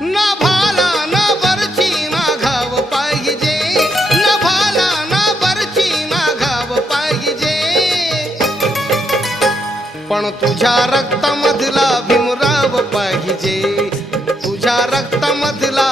ना भाला ना बरची ना घाव पाहिजे, ना भाला ना बरची ना घाव पाहिजे, पण तुझ्या रक्तामधला भीमराव पाहिजे, तुझ्या रक्तामधला